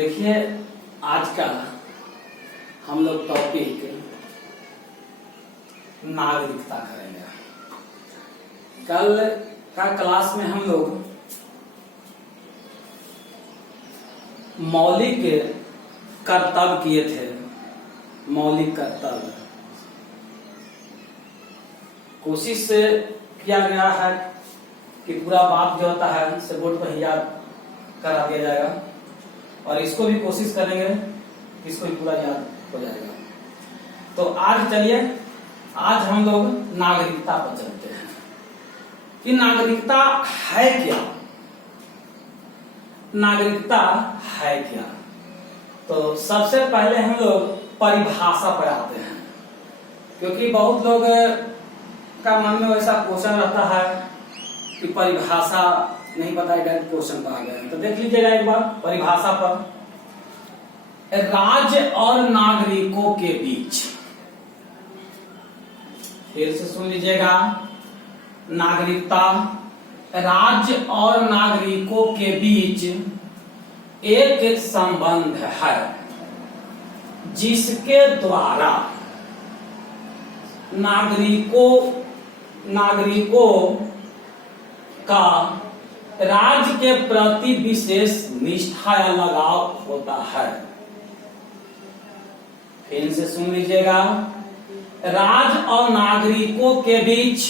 देखिए, आज का हम लोग टॉपिक नागरिकता करेंगे। कल का क्लास में हम लोग मौलिक कर्तव्य किए थे। मौलिक कर्तव्य कोशिश किया गया है कि पूरा बात जो होता है से बोर्ड पर याद करा दिया जाएगा, और इसको भी कोशिश करेंगे कि इसको भी पूरा याद हो जाएगा। तो आज चलिए, आज हम लोग नागरिकता पर चलते हैं कि नागरिकता है क्या। नागरिकता है क्या? तो सबसे पहले हम लोग परिभाषा पर आते हैं, क्योंकि बहुत लोग का मन में वैसा क्वेश्चन रहता है कि परिभाषा नहीं पता है, डायरेक्ट क्वेश्चन पर आ गए। तो देख लीजिएगा एक बार परिभाषा पर, राज्य और नागरिकों के बीच, फिर से सुन लीजिएगा, नागरिकता राज्य और नागरिकों के बीच एक संबंध है जिसके द्वारा नागरिकों का राज्य के प्रति विशेष निष्ठा या लगाव होता है। फिर से सुन लीजिएगा, राज्य और नागरिकों के बीच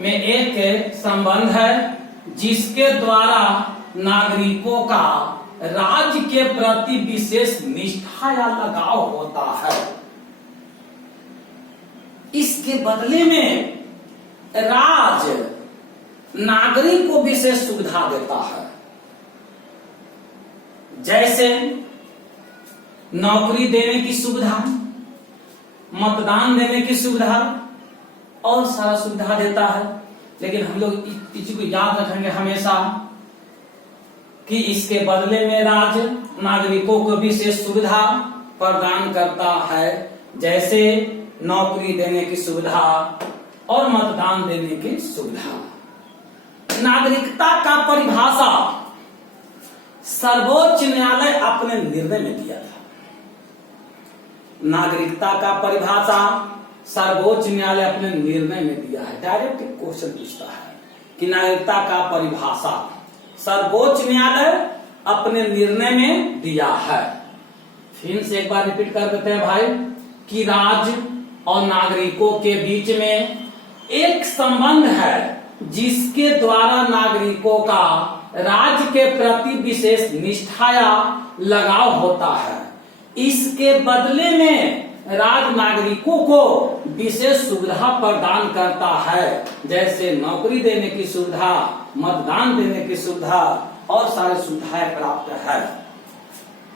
में एक संबंध है जिसके द्वारा नागरिकों का राज्य के प्रति विशेष निष्ठा या लगाव होता है। इसके बदले में राज्य नागरिक को विशेष सुविधा देता है, जैसे नौकरी देने की सुविधा, मतदान देने की सुविधा और सारा सुविधा देता है। लेकिन हम लोग इस चीज को याद रखेंगे हमेशा कि इसके बदले में राज्य नागरिकों को विशेष सुविधा प्रदान करता है, जैसे नौकरी देने की सुविधा और मतदान देने की सुविधा। नागरिकता का परिभाषा सर्वोच्च न्यायालय अपने निर्णय में दिया था। नागरिकता का परिभाषा सर्वोच्च न्यायालय अपने निर्णय में दिया है। डायरेक्ट क्वेश्चन पूछता है कि नागरिकता का परिभाषा सर्वोच्च न्यायालय अपने निर्णय में दिया है। फिर से एक बार रिपीट कर देते हैं भाई कि राज्य और नागरिकों के बीच में एक संबंध है जिसके द्वारा नागरिकों का राज्य के प्रति विशेष निष्ठा या लगाव होता है। इसके बदले में राज्य नागरिकों को विशेष सुविधा प्रदान करता है, जैसे नौकरी देने की सुविधा, मतदान देने की सुविधा और सारी सुविधाएं प्राप्त है।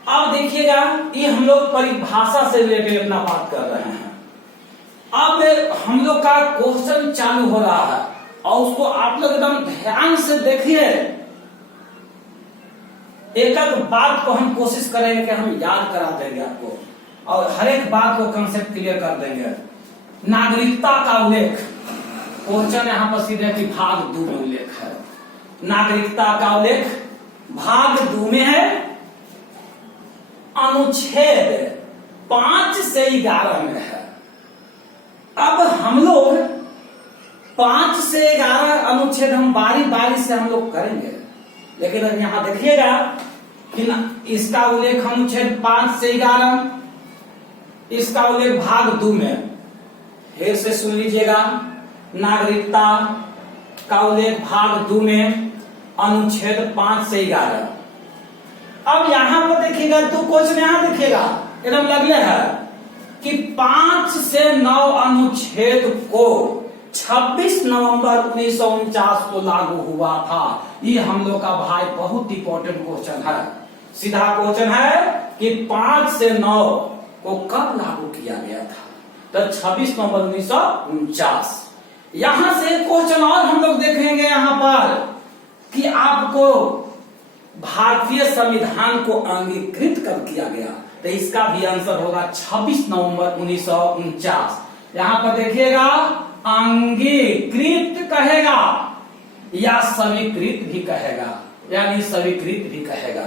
अब देखिएगा, ये हम लोग परिभाषा से रिलेटेड अपना बात कर रहे हैं। अब हम लोग का क्वेश्चन चालू हो रहा है और उसको आप लोग एकदम ध्यान से देखिए। एक एक बात को हम कोशिश करेंगे कि हम याद करा देंगे आपको, और हर एक बात को कंसेप्ट क्लियर कर देंगे। नागरिकता का उल्लेख, क्वेश्चन यहाँ पर सीधे कि भाग 2 में उल्लेख है। नागरिकता का उल्लेख भाग 2 में है, अनुच्छेद 5 से 11 में है। अब हम लोग 5 से 11 अनुच्छेद हम बारी बारी से हम लोग करेंगे, लेकिन अब यहां देखिएगा कि इसका उल्लेख अनुच्छेद 5 से 11, इसका उल्लेख भाग 2 में। फिर से सुन लीजिएगा, नागरिकता का उल्लेख भाग 2 में, अनुच्छेद 5 से 11। अब यहां पर देखिएगा, 2 क्वेश्चन यहां देखिएगा एकदम लगले है कि 5 से 9 अनुच्छेद को 26 नवंबर 1949 को लागू हुआ था। ये हम लोग का भाई बहुत इंपॉर्टेंट क्वेश्चन है। सीधा क्वेश्चन है कि 5 से 9 को कब लागू किया गया था? तो 26 नवंबर 1949। यहां से क्वेश्चन और हम लोग देखेंगे यहां पर कि आपको भारतीय संविधान को अंगीकृत कब किया गया, तो इसका भी आंसर होगा 26 नवंबर 1949। यहां पर देखिएगा, अंगीकृत कहेगा या स्वीकृत भी कहेगा, यानी स्वीकृत भी कहेगा।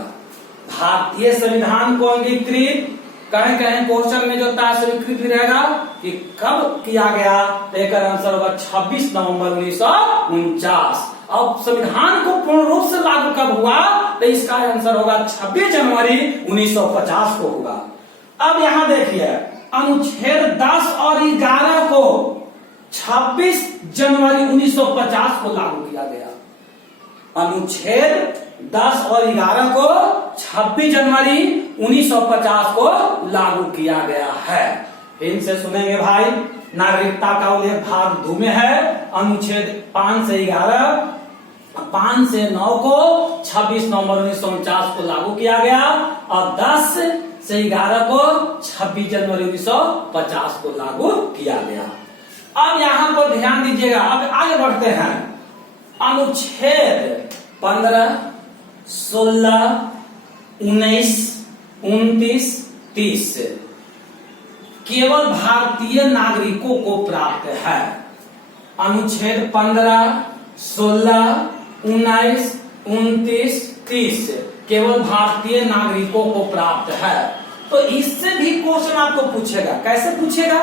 भारतीय संविधान को अंगीकृत, कहीं कहीं क्वेश्चन में जो था स्वीकृत भी रहेगा कि कब किया गया, तो एक आंसर होगा 26 नवंबर 1949। अब संविधान को पूर्ण रूप से लागू कब हुआ, तो इसका आंसर होगा 26 जनवरी 1950 को होगा। अब यहां देखिए अनुच्छेद 10 और 11 को 26 जनवरी 1950 को लागू किया गया। अनुच्छेद 10 और 11 को 26 जनवरी 1950 को लागू किया गया है। फिर से सुनेंगे भाई, नागरिकता का उल्लेख भाग 2 में है। अनुच्छेद 5 से 9 को 26 नवंबर 1949 को लागू किया गया और 10 से 11 को 26 जनवरी 1950 को लागू किया गया। अब यहां पर ध्यान दीजिएगा, अब आगे बढ़ते हैं। अनुच्छेद 15, 16, 19, 29, 30 केवल भारतीय नागरिकों को प्राप्त है। अनुच्छेद 15, 16, 19, 29, 30 केवल भारतीय नागरिकों को प्राप्त है। तो इससे भी क्वेश्चन आपको पूछेगा। कैसे पूछेगा?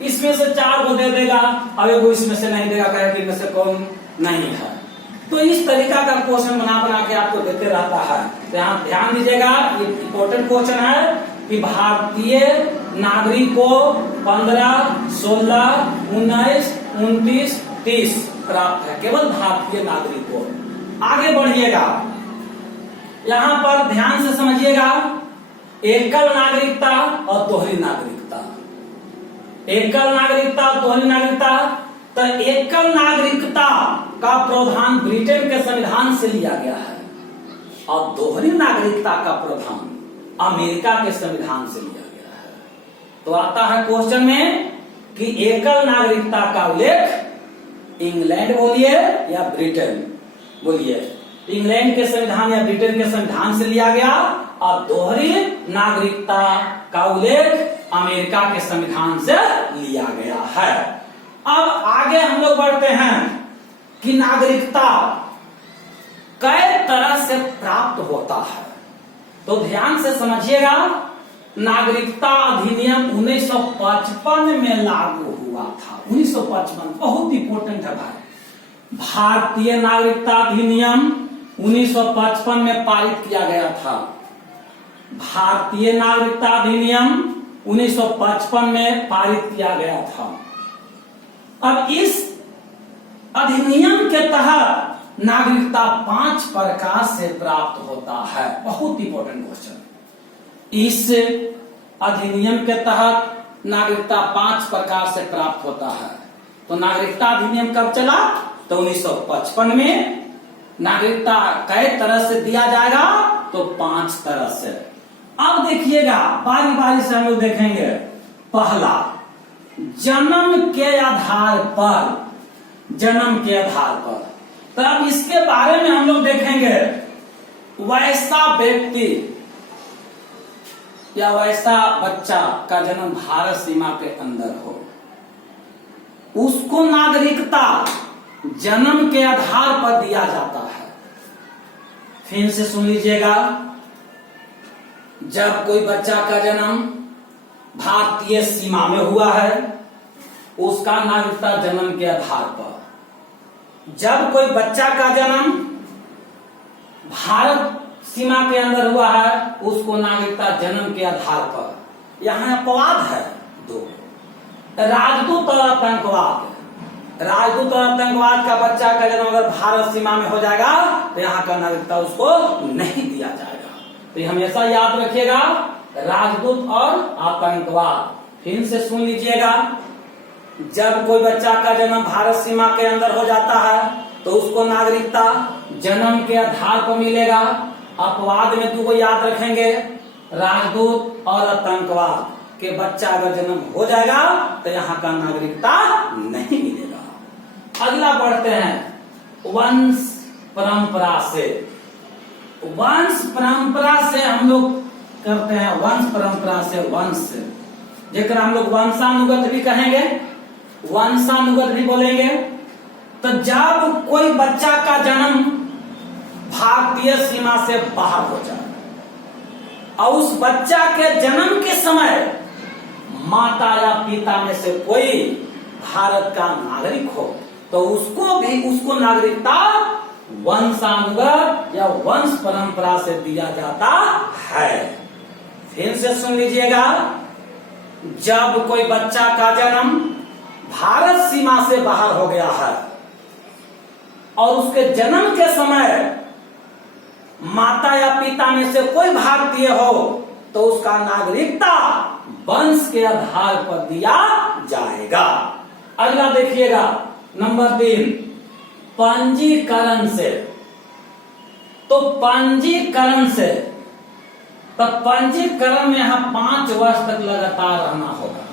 इसमें से 4 को दे देगा, अब एगो इसमें से नहीं देगा, कहे कि इनमें से कौन नहीं है। तो इस तरीका का क्वेश्चन बना के आपको देते रहता है। तो यहाँ ध्यान दीजिएगा, ये इंपॉर्टेंट क्वेश्चन है कि भारतीय नागरिक को 15, 16, 19, 29, 30 प्राप्त है, केवल भारतीय नागरिक को। आगे बढ़िएगा, यहाँ पर ध्यान से समझिएगा, एकल नागरिकता और दोहरी नागरिकता। एकल नागरिकता और दोहरी नागरिकता। तो एकल नागरिकता का प्रावधान ब्रिटेन के संविधान से लिया गया है और दोहरी नागरिकता का प्रावधान अमेरिका के संविधान से लिया गया है। तो आता है क्वेश्चन में कि एकल नागरिकता का उल्लेख इंग्लैंड बोलिए या ब्रिटेन बोलिए, इंग्लैंड के संविधान या ब्रिटेन के संविधान से लिया गया और दोहरी नागरिकता का उल्लेख अमेरिका के संविधान से लिया गया है। अब आगे हम लोग बढ़ते हैं कि नागरिकता कई तरह से प्राप्त होता है। तो ध्यान से समझिएगा, नागरिकता अधिनियम 1955 में लागू हुआ था। 1955 बहुत इंपॉर्टेंट है भाई। भारतीय नागरिकता अधिनियम 1955 में पारित किया गया था। भारतीय नागरिकता अधिनियम 1955 में पारित किया गया था। अब इस अधिनियम के तहत नागरिकता 5 प्रकार से प्राप्त होता है। बहुत इंपॉर्टेंट क्वेश्चन। इस अधिनियम के तहत नागरिकता 5 प्रकार से प्राप्त होता है। तो नागरिकता अधिनियम कब चला? तो 1955 में। नागरिकता कई तरह से दिया जाएगा? तो 5 तरह से। अब देखिएगा, बारी बारी से हम लोग देखेंगे। पहला, जन्म के आधार पर। जन्म के आधार पर। तो अब इसके बारे में हम लोग देखेंगे। वैसा व्यक्ति या वैसा बच्चा का जन्म भारत सीमा के अंदर हो, उसको नागरिकता जन्म के आधार पर दिया जाता है। फिर से सुन लीजिएगा, जब कोई बच्चा का जन्म भारतीय सीमा में हुआ है, उसका नागरिकता जन्म के आधार पर। जब कोई बच्चा का जन्म भारत सीमा के अंदर हुआ है, उसको नागरिकता जन्म के आधार पर। यहां अपवाद है 2, राजदूत और आतंकवाद। राजदूत और आतंकवाद का बच्चा का जन्म अगर भारत सीमा में हो जाएगा तो यहाँ का नागरिकता उसको नहीं दिया जाएगा। तो हमेशा याद रखिएगा, राजदूत और आतंकवाद। फिर से सुन लीजिएगा, जब कोई बच्चा का जन्म भारत सीमा के अंदर हो जाता है तो उसको नागरिकता जन्म के आधार पर मिलेगा। अपवाद में 2 को याद रखेंगे, राजदूत और आतंकवाद के बच्चा अगर जन्म हो जाएगा तो यहाँ का नागरिकता नहीं मिलेगा। अगला बढ़ते हैं, वंश परंपरा से। वंश परंपरा से हम लोग करते हैं, वंश परंपरा से वंश, जेकर हम लोग वंशानुगत भी कहेंगे, वंशानुगत भी बोलेंगे। तो जब कोई बच्चा का जन्म भारतीय सीमा से बाहर हो जाए, और उस बच्चा के जन्म के समय माता या पिता में से कोई भारत का नागरिक हो तो उसको नागरिकता वंशानुगत या वंश परंपरा से दिया जाता है। फिर से सुन लीजिएगा, जब कोई बच्चा का जन्म भारत सीमा से बाहर हो गया है और उसके जन्म के समय माता या पिता में से कोई भारतीय हो तो उसका नागरिकता वंश के आधार पर दिया जाएगा। अगला देखिएगा, नंबर 3, पंजीकरण से। तो पंजीकरण से, तब पंजीकरण में यहां 5 वर्ष तक लगातार रहना होगा।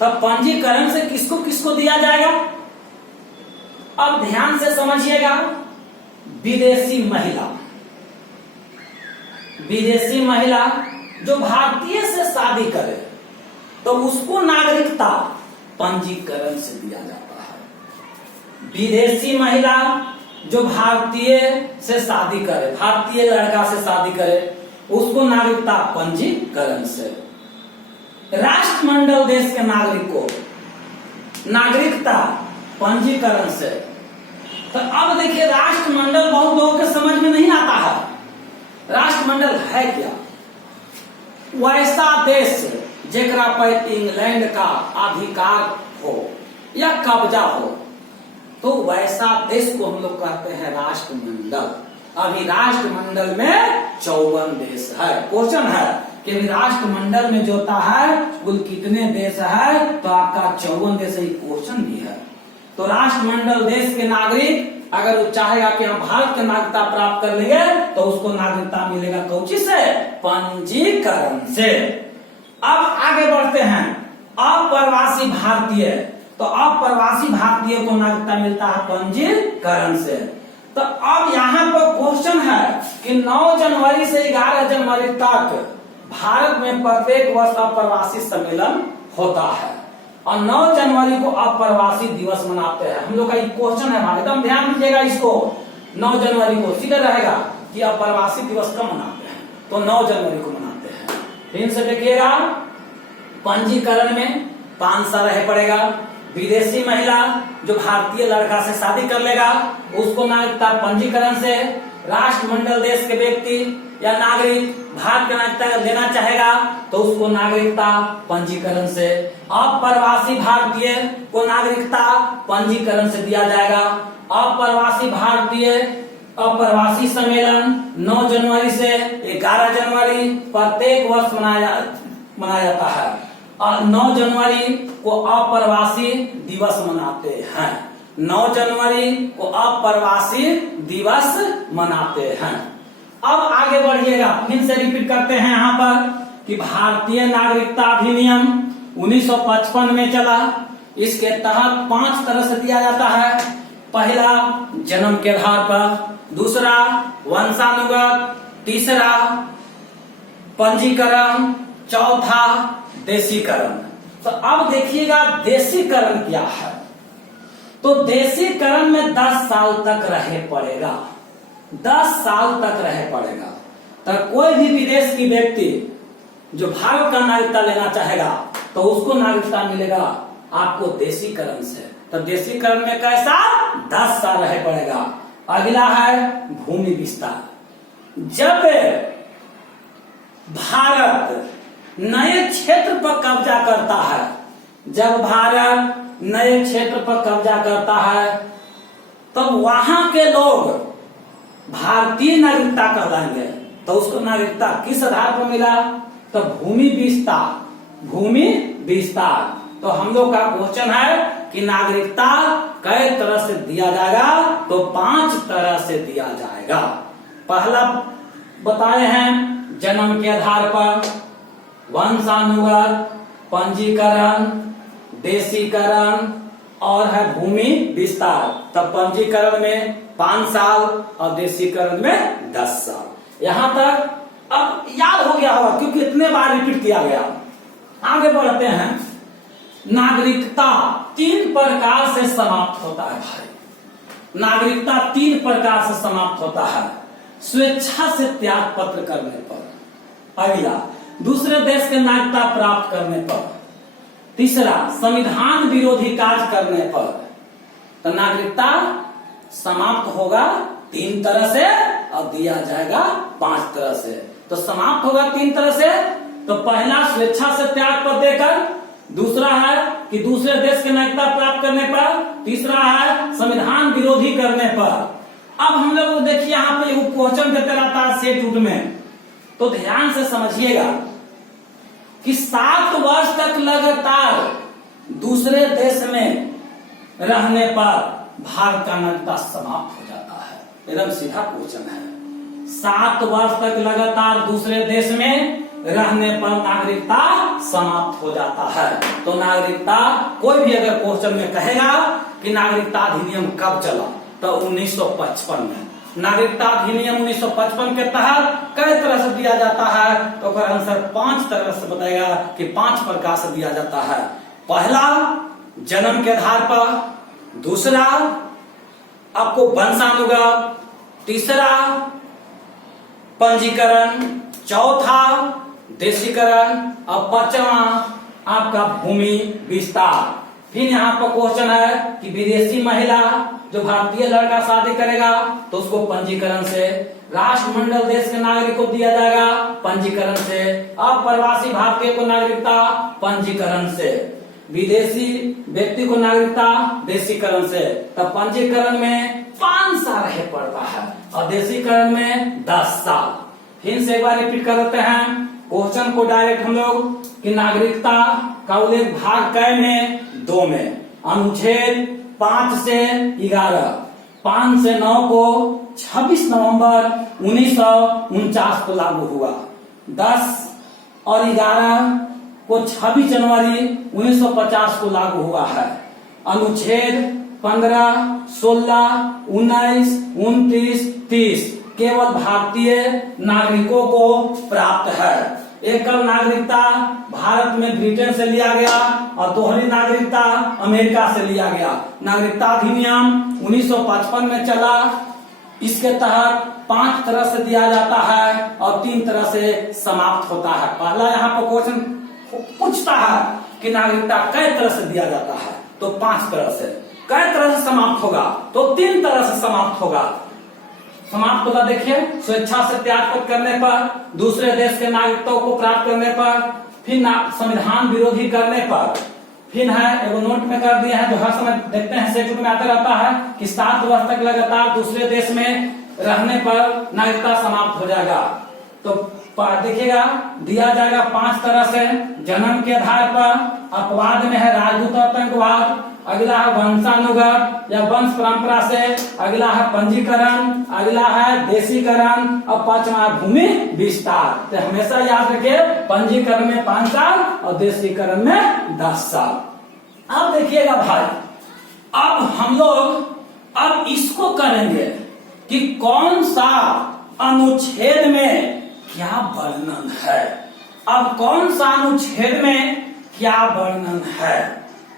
तब पंजीकरण से किसको किसको दिया जाएगा? अब ध्यान से समझिएगा, विदेशी महिला जो भारतीय से शादी करे तो उसको नागरिकता पंजीकरण से दिया जाता है। विदेशी महिला जो भारतीय से शादी करे, भारतीय लड़का से शादी करे, उसको नागरिकता पंजीकरण से। राष्ट्रमंडल देश के नागरिक को नागरिकता पंजीकरण से। तो अब देखिए, राष्ट्रमंडल बहुत लोगों के समझ में नहीं आता है। राष्ट्रमंडल है क्या? वैसा देश जेकरा पर इंग्लैंड का अधिकार हो या कब्जा हो, तो वैसा देश को हम लोग कहते हैं राष्ट्रमंडल। अभी राष्ट्रमंडल में 54 देश है। क्वेश्चन है कि अभी राष्ट्रमंडल में जो होता है कुल कितने देश है, तो आपका 54 देश ही क्वेश्चन भी है। तो राष्ट्रमंडल देश के नागरिक अगर वो चाहेगा कि हम भारत की नागरिकता प्राप्त कर लेंगे तो उसको नागरिकता मिलेगा कौची से? पंजीकरण से। अब आगे बढ़ते हैं, अप्रवासी भारतीय। तो अप्रवासी भारतीय को नागरिकता मिलता है पंजीकरण से। तो अब यहाँ पर क्वेश्चन है कि 9 जनवरी से 11 जनवरी तक भारत में प्रत्येक वर्ष अप्रवासी सम्मेलन होता है और 9 जनवरी को अप्रवासी दिवस मनाते हैं। हम लोग का क्वेश्चन है भाई, एकदम ध्यान दीजिएगा इसको। 9 जनवरी को सीधे रहेगा कि अप्रवासी दिवस कब मनाते हैं, तो 9 जनवरी को मनाते हैं। फिर से देखिएगा, पंजीकरण में 5 साल रह पड़ेगा। विदेशी महिला जो भारतीय लड़का से शादी कर लेगा उसको नागरिकता पंजीकरण से। राष्ट्रमंडल देश के व्यक्ति या नागरिक भारत की नागरिकता लेना चाहेगा तो उसको नागरिकता पंजीकरण से। अप्रवासी भारतीय को नागरिकता पंजीकरण से दिया जाएगा। अप्रवासी भारतीय अप्रवासी सम्मेलन 9 जनवरी से 11 जनवरी प्रत्येक वर्ष मनाया जाता है और 9 जनवरी को अप्रवासी दिवस मनाते हैं। 9 जनवरी को अप्रवासी दिवस मनाते हैं। अब आगे बढ़िएगा, फिर से रिपीट करते हैं यहाँ पर कि भारतीय नागरिकता अधिनियम 1955 में चला। इसके तहत 5 तरह से दिया जाता है। पहला जन्म के आधार पर, दूसरा वंशानुगत, तीसरा पंजीकरण, चौथा देशीकरण। तो अब देखिएगा देशीकरण क्या है। तो देशीकरण में 10 साल तक रहे पड़ेगा। 10 साल तक रहे पड़ेगा। तो कोई भी विदेश की व्यक्ति जो भारत का नागरिकता लेना चाहेगा तो उसको नागरिकता मिलेगा आपको देशीकरण से। तो देशीकरण में कैसा? 10 साल रहे पड़ेगा। अगला है भूमि विस्तार। जब भारत नए क्षेत्र पर कब्जा करता है, जब भारत नए क्षेत्र पर कब्जा करता है तब वहां के लोग भारतीय नागरिकता कहलाएंगे। तो उसको नागरिकता किस आधार पर मिला? तो भूमि विस्तार। भूमि विस्तार। तो हम लोग का क्वेश्चन है कि नागरिकता कई तरह से दिया जाएगा, तो 5 तरह से दिया जाएगा। पहला बताए हैं जन्म के आधार पर, वंशानुगत, पंजीकरण, देशीकरण और है भूमि विस्तार। तब पंजीकरण में 5 साल और देशीकरण में 10 साल। यहां तक अब याद हो गया होगा क्योंकि इतने बार रिपीट किया गया। आगे बढ़ते हैं। नागरिकता 3 प्रकार से समाप्त होता है भाई। नागरिकता 3 प्रकार से समाप्त होता है। स्वेच्छा से त्याग पत्र करने पर, अगला, दूसरे देश के नागरिकता प्राप्त करने पर। तीसरा, संविधान विरोधी कार्य करने पर। तो नागरिकता समाप्त होगा 3 तरह से और दिया जाएगा 5 तरह से। तो समाप्त होगा 3 तरह से। तो पहला, स्वेच्छा से त्याग पर देकर। दूसरा है कि दूसरे देश के नागरिकता प्राप्त करने पर। तीसरा है संविधान विरोधी करने पर। अब हम लोग देखिए यहाँ पे क्वेश्चन देते रहता है सेट उट में, तो ध्यान से समझिएगा कि 7 वर्ष तक लगातार दूसरे देश में रहने पर भारत का नागरिकता समाप्त हो जाता है। एकदम सीधा क्वेश्चन है। 7 वर्ष तक लगातार दूसरे देश में रहने पर नागरिकता समाप्त हो जाता है। तो नागरिकता, कोई भी अगर क्वेश्चन में कहेगा कि नागरिकता अधिनियम कब चला, तो 1955 में। नागरिकता अधिनियम 1955 के तहत कई तरह से दिया जाता है, तो आंसर 5 तरह से बताएगा कि 5 प्रकार से दिया जाता है। पहला, जन्म के आधार पर। दूसरा, आपको वंशानुगत। तीसरा, पंजीकरण। चौथा, देशीकरण। और 5वां आपका भूमि विस्तार। फिर यहाँ पर क्वेश्चन है कि विदेशी महिला जो भारतीय लड़का शादी करेगा तो उसको पंजीकरण से, राष्ट्रमंडल देश के नागरिक को दिया जाएगा पंजीकरण से, अप्रवासी भारतीय को नागरिकता पंजीकरण से, विदेशी व्यक्ति को नागरिकता देशीकरण से। तब पंजीकरण में 5 साल रह पड़ता है और देशीकरण में 10 साल। फिर से एक बार रिपीट कर देते हैं क्वेश्चन को डायरेक्ट हम लोग कि नागरिकता का उल्लेख भाग क में 2 में, अनुच्छेद 5 से 11, 5 से 9 को 26 नवंबर 1949 को लागू हुआ। 10 और 11 को 26 जनवरी 1950 को लागू हुआ है। अनुच्छेद 15, 16, 19, 29, 30 केवल भारतीय नागरिकों को प्राप्त है। एकल नागरिकता भारत में ब्रिटेन से लिया गया और दोहरी नागरिकता अमेरिका से लिया गया। नागरिकता अधिनियम 1955 में चला। इसके तहत 5 तरह से दिया जाता है और 3 तरह से समाप्त होता है। पहला यहाँ पर क्वेश्चन पूछता है कि नागरिकता कई तरह से दिया जाता है, तो 5 तरह से। कई तरह से समाप्त होगा, तो 3 तरह से समाप्त होगा। समाप्त होगा देखिए, स्वेच्छा से त्याग करने पर, दूसरे देश के नागरिकता को प्राप्त करने पर, फिर संविधान विरोधी करने पर। फिर है एगो नोट में कर दिया है जो हर समय देखते हैं सेट में आता रहता है कि 7 वर्ष तक लगातार दूसरे देश में रहने पर नागरिकता समाप्त हो जाएगा। तो देखिएगा दिया जाएगा 5 तरह से। जन्म के आधार पर, अपवाद में है राजपूत आतंकवाद, अगला है वंशानुगत या वंश परंपरा से, अगला है पंजीकरण, अगला है देशीकरण और 5वां भूमि विस्तार। तो हमेशा याद रखिए पंजीकरण में 5 साल और देशीकरण में 10 साल। अब देखिएगा भाई, अब हम लोग अब इसको करेंगे कि कौन सा अनुच्छेद में क्या वर्णन है। अब कौन सा अनुच्छेद में क्या वर्णन है,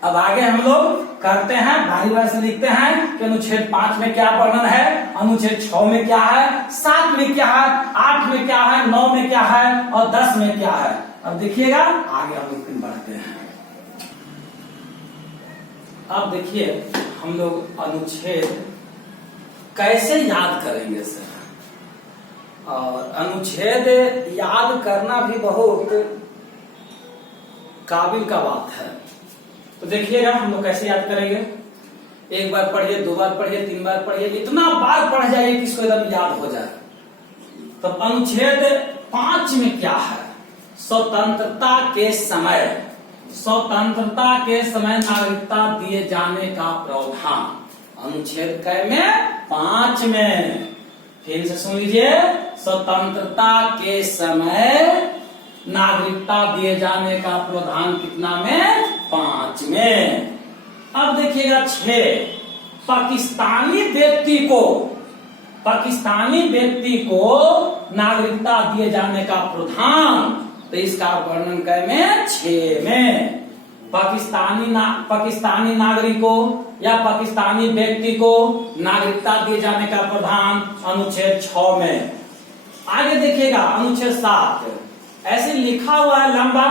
अब आगे हम लोग करते हैं, बारी बारी से लिखते हैं कि अनुच्छेद 5 में क्या वर्णन है, अनुच्छेद 6 में क्या है, 7 में क्या है, 8 में क्या है, 9 में क्या है और 10 में क्या है। अब देखिएगा आगे हम लोग बढ़ते हैं। अब देखिए हम लोग अनुच्छेद कैसे याद करेंगे सर, और अनुच्छेद याद करना भी बहुत काबिल का बात है। तो देखिएगा हम लोग कैसे याद करेंगे। एक बार पढ़िए, 2 बार पढ़िए, 3 बार पढ़िए, इतना बार पढ़ जाइए कि इसको एकदम याद हो जाए। तो अनुच्छेद 5 में क्या है, स्वतंत्रता के समय, स्वतंत्रता के समय नागरिकता दिए जाने का प्रावधान। अनुच्छेद कै में 5 में, फिर से सुन लीजिए, स्वतंत्रता के समय नागरिकता दिए जाने का प्रावधान कितना में, 5 में। अब देखिएगा 6, पाकिस्तानी व्यक्ति को नागरिकता दिए जाने का प्रावधान, तो इसका वर्णन कै में, 6 में। पाकिस्तानी नागरिकों या पाकिस्तानी व्यक्ति को नागरिकता दिए जाने का प्रावधान अनुच्छेद 6 में। आगे देखिएगा अनुच्छेद 7, ऐसे लिखा हुआ है लंबा,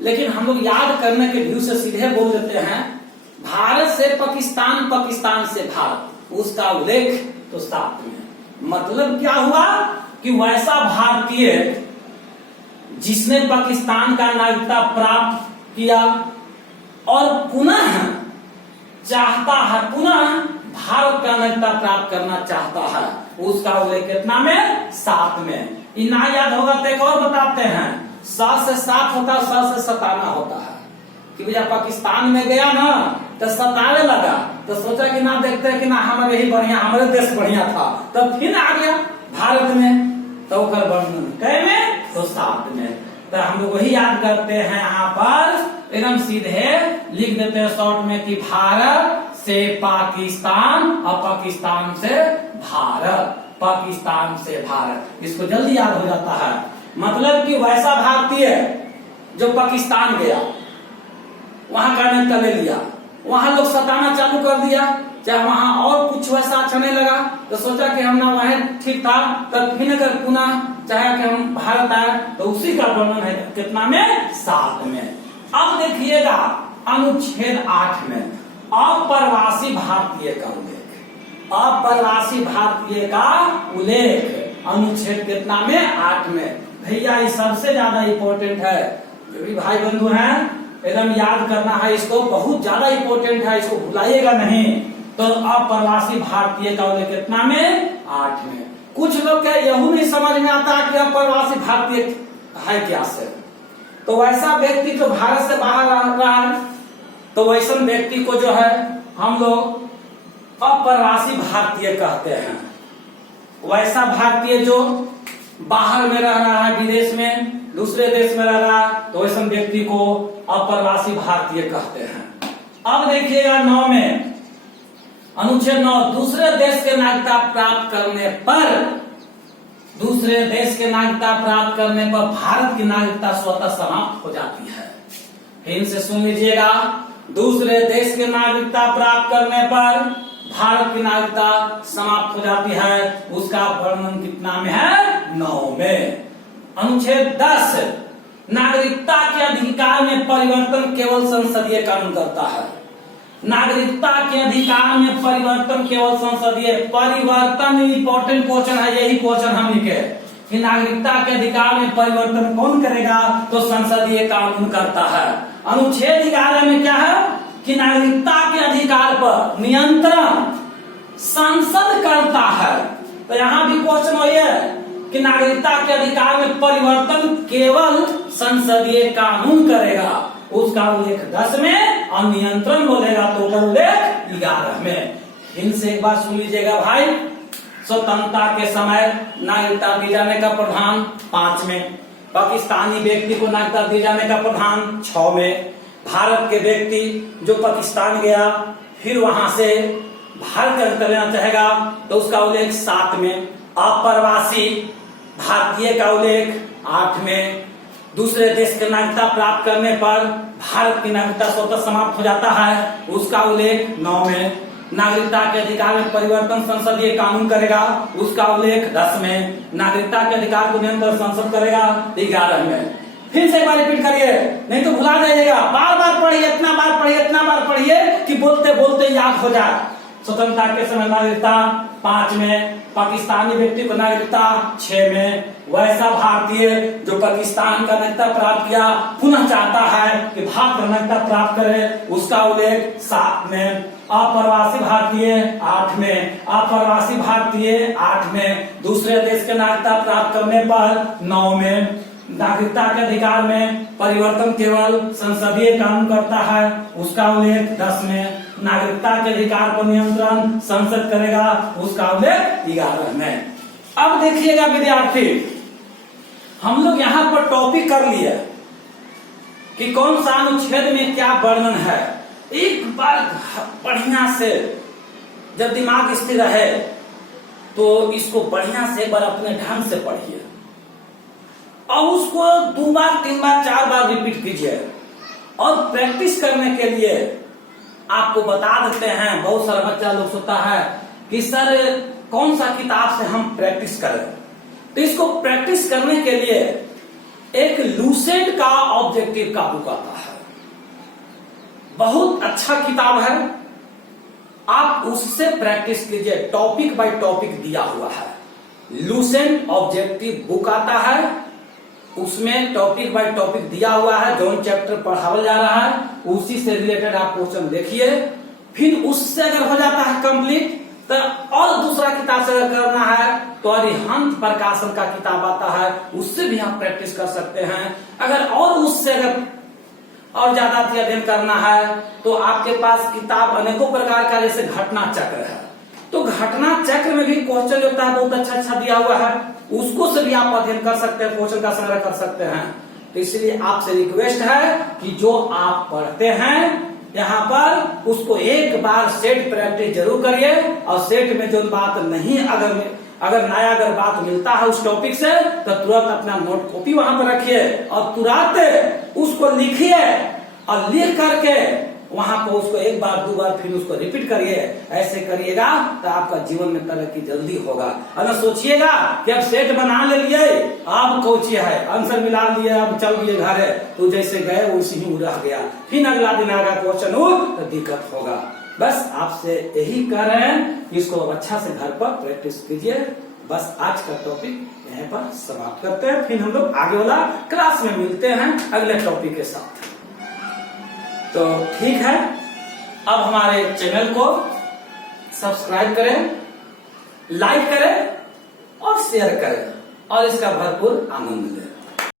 लेकिन हम लोग याद करने के व्यू से सीधे बोल देते हैं भारत से पाकिस्तान, पाकिस्तान से भारत, उसका उल्लेख तो साथ में। मतलब क्या हुआ कि वैसा भारतीय जिसने पाकिस्तान का नागरिकता प्राप्त किया और पुनः चाहता है, पुनः भारत का नागरिकता प्राप्त करना चाहता है, उसका उल्लेख कितना में? 7 में। ना याद होगा तो एक और बताते हैं, 7 से 7 होता है, 7 से 57 होता है कि भैया पाकिस्तान में गया ना तो 57 लगा, तो सोचा कि ना देखते हैं कि ना हमारे ही बढ़िया, हमारे देश बढ़िया था, तो फिर आ गया भारत में, तो वर्णन कै में? तो 7 में। तो हम लोग वही याद करते हैं, यहाँ पर एकदम सीधे लिख देते हैं शॉर्ट में कि भारत से पाकिस्तान और पाकिस्तान से भारत, पाकिस्तान से भारत, इसको जल्दी याद हो जाता है। मतलब कि वैसा भारतीय जो पाकिस्तान गया, वहां का नागरिकता ले लिया, वहां लोग सताना चालू कर दिया, चाहे वहां और कुछ वैसा अच्छा नहीं लगा तो सोचा कि हम ना वहां ठीक था, तब फिर अगर पुनः चाहे कि हम भारत आए, तो उसी का वर्णन है कितना में? 7 में। अब देखिएगा अनुच्छेद 8 में अप्रवासी भारतीय का उल्लेख, अप्रवासी भारतीय का उल्लेख अनुच्छेद कितना में? 8 में। भैया ये सबसे ज्यादा इम्पोर्टेंट है, जो भी भाई बंधु हैं एकदम याद करना है, इसको बहुत ज्यादा इम्पोर्टेंट है, इसको भुलाइएगा नहीं। तो अप्रवासी भारतीय का उल्लेख कितना में? 8 में। कुछ लोग क्या यही नहीं समझ में आता कि अप्रवासी भारतीय है क्या से, तो वैसा व्यक्ति जो भारत से बाहर रहा है, तो वैसा व्यक्ति को जो है हम लोग अप्रवासी भारतीय कहते हैं। वैसा भारतीय जो बाहर में रह रहा है, विदेश में, दूसरे देश में रह रहा है, तो वैसा व्यक्ति को अप्रवासी भारतीय कहते हैं। अब देखिएगा 9 में, अनुच्छेद 9, दूसरे देश के नागरिकता प्राप्त करने पर, दूसरे देश के नागरिकता प्राप्त करने पर भारत की नागरिकता स्वतः समाप्त हो जाती है। फिर से सुन लीजिएगा, दूसरे देश के नागरिकता प्राप्त करने पर भारत की नागरिकता समाप्त हो जाती है, उसका वर्णन कितना में है? 9 में। अनुच्छेद 10, नागरिकता के अधिकार में परिवर्तन केवल संसदीय कानून करता है। नागरिकता के अधिकार में परिवर्तन केवल संसदीय, परिवर्तन इंपॉर्टेंट क्वेश्चन है, यही क्वेश्चन हम लिखे कि नागरिकता के अधिकार में परिवर्तन कौन करेगा? तो संसदीय कानून करता है। अनुच्छेद 11 में क्या है कि नागरिकता के अधिकार पर नियंत्रण संसद करता है। तो यहाँ भी क्वेश्चन वही है कि नागरिकता के अधिकार में परिवर्तन केवल संसदीय कानून करेगा, उसका उल्लेख 10 में, और नियंत्रण बोलेगा तो उसका उल्लेख 11 में। इनसे एक बात सुन लीजिएगा भाई, स्वतंत्रता के समय नागरिकता दिए जाने का प्रावधान 5 में, पाकिस्तानी व्यक्ति को नागरिकता दिए जाने का प्रावधान 6 में, भारत के व्यक्ति जो पाकिस्तान गया फिर वहां से भारत का लेना चाहेगा तो उसका उल्लेख 7 में, अप्रवासी भारतीय का उल्लेख 8 में, दूसरे देश की नागरिकता प्राप्त करने पर भारत की नागरिकता स्वतः समाप्त हो जाता है, उसका उल्लेख 9 में, नागरिकता के अधिकार में परिवर्तन संसदीय कानून करेगा, उसका उल्लेख 10 में, नागरिकता के अधिकार को नियंत्रण संसद करेगा 11 में। फिर से एक बार रिपीट करिए, नहीं तो भुला जाइएगा, बार बार पढ़िए, इतना बार पढ़िए, इतना बार पढ़िए कि बोलते बोलते याद हो जाए। स्वतंत्रता के समय नागरिकता 5 में, पाकिस्तानी व्यक्ति को नागरिकता 6 में, वैसा भारतीय जो पाकिस्तान का नागरिकता प्राप्त किया पुनः चाहता है कि भारत का नागरिकता प्राप्त करे, उसका उल्लेख 7 में, अप्रवासी भारतीय 8 में, अप्रवासी भारतीय 8 में, दूसरे देश के नागरिकता प्राप्त करने पर 9 में, नागरिकता के अधिकार में परिवर्तन केवल संसदीय कानून करता है, उसका उल्लेख 10 में, नागरिकता के अधिकार पर नियंत्रण संसद करेगा, उसका उल्लेख 11 में। अब देखिएगा विद्यार्थी, हम लोग यहाँ पर टॉपिक कर लिए कि कौन सा अनुच्छेद में क्या वर्णन है। एक बार बढ़िया से जब दिमाग स्थिर रहे तो इसको बढ़िया से एक बार अपने ढंग से पढ़िए और उसको 2 बार 3 बार 4 बार रिपीट कीजिए। और प्रैक्टिस करने के लिए आपको बता देते हैं, बहुत सारा बच्चा लोग सोचता है कि सर कौन सा किताब से हम प्रैक्टिस करें, तो इसको प्रैक्टिस करने के लिए एक लूसेंट का ऑब्जेक्टिव का बुक आता है, बहुत अच्छा किताब है, आप उससे प्रैक्टिस कीजिए। टॉपिक बाय टॉपिक दिया हुआ है, लूसेंट ऑब्जेक्टिव बुक आता है, उसमें टॉपिक बाय टॉपिक दिया हुआ है, जौन चैप्टर पढ़ाया जा रहा है उसी से रिलेटेड आप क्वेश्चन देखिए। फिर उससे अगर हो जाता है कंप्लीट तो और दूसरा किताब से अगर करना है तो अरिहंत प्रकाशन का किताब आता है, उससे भी आप प्रैक्टिस कर सकते हैं। अगर और उससे अगर और ज्यादा अध्ययन करना है तो आपके पास किताब अनेकों प्रकार का, जैसे घटना चक्र है, तो घटना चक्र में भी क्वेश्चन जो होता है बहुत अच्छा अच्छा दिया हुआ है, उसको से भी आप अध्ययन कर सकते हैं, क्वेश्चन का संग्रह कर सकते हैं। तो इसलिए आपसे रिक्वेस्ट है कि जो आप पढ़ते हैं यहाँ पर उसको एक बार सेट प्रैक्टिस जरूर करिए, और सेट में जो बात नहीं अगर नया अगर बात मिलता है उस टॉपिक से तो तुरंत अपना नोट कॉपी वहां पर रखिए और तुरंत उसको लिखिए, और लिख करके वहां पर उसको एक बार दो बार फिर उसको रिपीट करिए। ऐसे करिएगा तो आपका जीवन में तरक्की जल्दी होगा। अगर सोचिएगा कि अब सेट बना ले लिए, अब कोची है, आंसर मिला लिए, अब चल दिए घर है, तो जैसे गए वैसे ही रह गया, फिर अगला दिन आएगा क्वेश्चन तो दिक्कत होगा। बस आपसे यही कह रहे हैं कि इसको अच्छा से घर पर प्रैक्टिस कीजिए। बस आज का टॉपिक यहीं पर समाप्त करते हैं, फिर हम लोग आगे वाला क्लास में मिलते हैं अगले टॉपिक के साथ। तो ठीक है, अब हमारे चैनल को सब्सक्राइब करें, लाइक करें और शेयर करें, और इसका भरपूर आनंद लें।